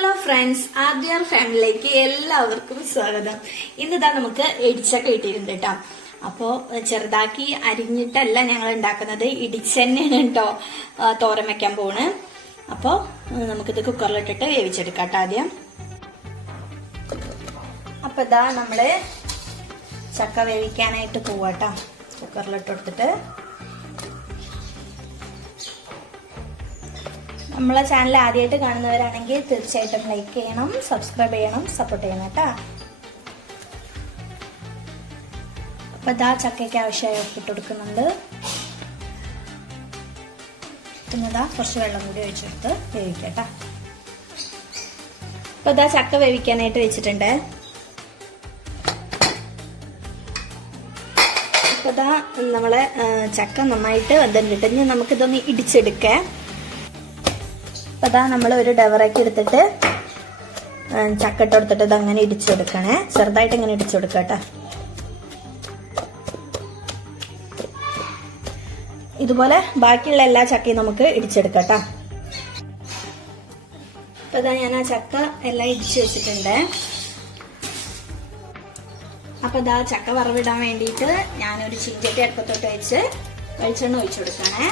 Hello friends, ആദ്യാർ ഫാമിലിയിലേക്ക് എല്ലാവർക്കും സ്വാഗതം. ഇന്നിതാ നമുക്ക് ഇടിച്ചക്ക കിട്ടിയിട്ടുണ്ട് കേട്ടോ. അപ്പോ ചെറുതാക്കി അരിഞ്ഞിട്ടല്ല ഞങ്ങൾ ഉണ്ടാക്കുന്നത്, ഇടിച്ചന്നെയാണ് കേട്ടോ തോരൻ വെക്കാൻ പോണ്. അപ്പോ നമുക്കിത് കുക്കറിലിട്ടിട്ട് വേവിച്ചെടുക്കാം കേട്ടോ ആദ്യം. അപ്പൊ ഇതാ നമ്മള് ചക്ക വേവിക്കാനായിട്ട് പോവാട്ടോ. കുക്കറിലിട്ട് കൊടുത്തിട്ട് നമ്മളെ ചാനൽ ആദ്യമായിട്ട് കാണുന്നവരാണെങ്കിൽ തീർച്ചയായിട്ടും ലൈക്ക് ചെയ്യണം, സബ്സ്ക്രൈബ് ചെയ്യണം, സപ്പോർട്ട് ചെയ്യണം കേട്ടോ. അപ്പൊ ഇതാ ചക്കയ്ക്ക് ആവശ്യമായ ഉപ്പിട്ട് കൊടുക്കുന്നുണ്ട്. പിന്നെ ഇതാ കുറച്ച് വെള്ളം കൂടി ഒഴിച്ചെടുത്ത് വേവിക്കട്ടോ. അപ്പൊ ഇതാ ചക്ക വേവിക്കാനായിട്ട് വെച്ചിട്ടുണ്ട്. അപ്പൊ ഇതാ നമ്മളെ ചക്ക നന്നായിട്ട് വെന്തിട്ടുണ്ട്. ഇനി നമുക്കിതൊന്ന് ഇടിച്ചെടുക്കാം. അപ്പൊ അതാ നമ്മൾ ഒരു ഡവറൊക്കെ എടുത്തിട്ട് ചക്കട്ട് കൊടുത്തിട്ട് ഇത് അങ്ങനെ ഇടിച്ചെടുക്കണേ. ചെറുതായിട്ട് ഇങ്ങനെ ഇടിച്ചെടുക്കട്ടെ. ഇതുപോലെ ബാക്കിയുള്ള എല്ലാ ചക്കയും നമുക്ക് ഇടിച്ചെടുക്കട്ടോ. അപ്പൊ ഇതാ ഞാൻ ആ ചക്ക എല്ലാം ഇടിച്ചു വെച്ചിട്ടുണ്ട്. അപ്പൊ ഇതാ ചക്ക വറവിടാൻ വേണ്ടിയിട്ട് ഞാനൊരു ചീഞ്ചട്ടി അടുപ്പത്തോട്ട് വെച്ച് വെളിച്ചെണ്ണ ഒഴിച്ചു കൊടുക്കണേ.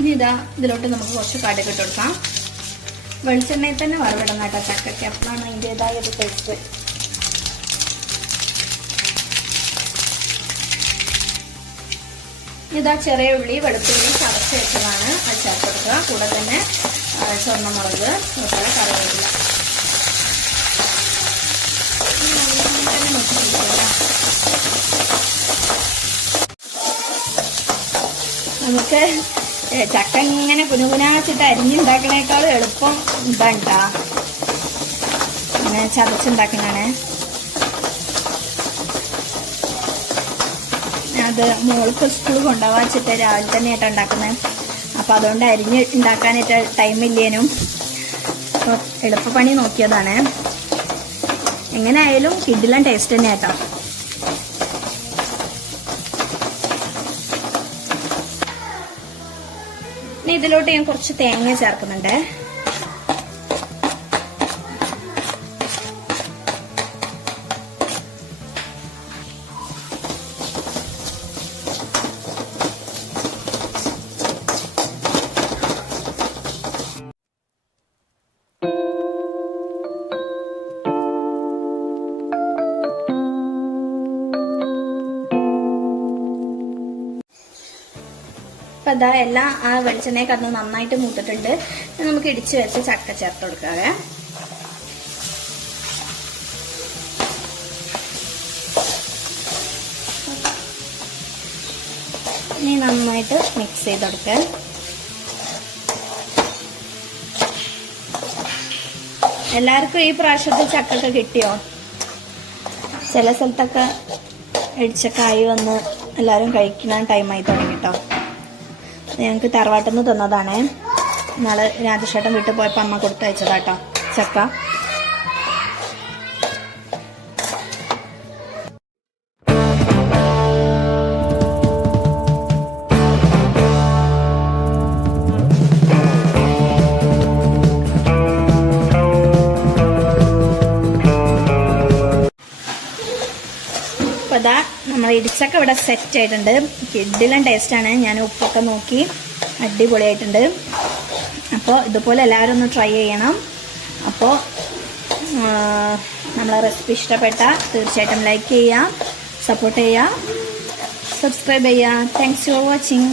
ഇനി ഇതാ ഇതിലോട്ട് നമുക്ക് കുറച്ച് കടുക് ഇട്ട് കൊടുക്കാം. വെളിച്ചെണ്ണയിൽ തന്നെ വറവിടണം കേട്ടോ ചക്കയ്ക്ക്, അപ്പോഴാണ് അതിൻ്റെതായ ഒരു ടേസ്റ്റ്. ഇതാ ചെറിയ ഉള്ളി വെളുത്തുള്ളി ചതച്ച് വെച്ചതാണ്, അത് ചേർത്ത് കൊടുക്കുക. കൂടെ തന്നെ ചുവന്നമുളക്, കറിവേപ്പില നമുക്ക് ചക്ക ഇങ്ങനെ കുനുകുനാച്ചിട്ട് അരിഞ്ഞുണ്ടാക്കണേക്കാളും എളുപ്പം ഇതാണ്ടാ ഇങ്ങനെ ചതച്ചുണ്ടാക്കണേ. അത് മോൾക്ക് സ്കൂൾ കൊണ്ടുപോകാൻ വെച്ചിട്ട് രാവിലെ തന്നെ ആയിട്ടാണ് ഉണ്ടാക്കുന്നത്. അപ്പൊ അതുകൊണ്ട് അരിഞ്ഞ് ഉണ്ടാക്കാനായിട്ട് ടൈമില്ലേനും അപ്പൊ എളുപ്പപ്പണി നോക്കിയതാണ്. എങ്ങനെ ആയാലും കിഡിലും ടേസ്റ്റ് തന്നെ ആയിട്ടോ. ഇതിലോട്ട് ഞാൻ കുറച്ച് തേങ്ങ ചേർക്കുന്നുണ്ട്. അപ്പൊ അതാ എല്ലാം ആ വെളിച്ചെണ്ണയെ കടന്ന് നന്നായിട്ട് മൂത്തിട്ടുണ്ട്. നമുക്ക് ഇടിച്ചു വെച്ച് ചക്ക ചേർത്ത് കൊടുക്കാവേ. ഇനി നന്നായിട്ട് മിക്സ് ചെയ്ത് കൊടുക്കാം. എല്ലാവർക്കും ഈ പ്രാവശ്യത്തിൽ ചക്കൊക്കെ കിട്ടിയോ? ചില സ്ഥലത്തൊക്കെ ഇടിച്ചക്കായി വന്ന് എല്ലാവരും കഴിക്കുന്ന ടൈമായി തുടങ്ങിട്ടോ. ഞങ്ങൾക്ക് തറവാട്ടിൽ നിന്ന് തന്നതാണ്. നാളെ രാജേഷേട്ടൻ വീട്ടിൽ പോയപ്പോൾ അമ്മ കൊടുത്തയച്ചതാട്ടോ ചക്ക. അപ്പൊ അതാ നമ്മൾ ഇടിച്ചൊക്കെ ഇവിടെ സെറ്റ് ആയിട്ടുണ്ട്. കിഡിലും ടേസ്റ്റാണ്. ഞാൻ ഉപ്പൊക്കെ നോക്കി അടിപൊളിയായിട്ടുണ്ട്. അപ്പോൾ ഇതുപോലെ എല്ലാവരും ഒന്ന് ട്രൈ ചെയ്യണം. അപ്പോൾ നമ്മളെ റെസിപ്പി ഇഷ്ടപ്പെട്ടാൽ തീർച്ചയായിട്ടും ലൈക്ക് ചെയ്യുക, സപ്പോർട്ട് ചെയ്യുക, സബ്സ്ക്രൈബ് ചെയ്യുക. Thanks for watching.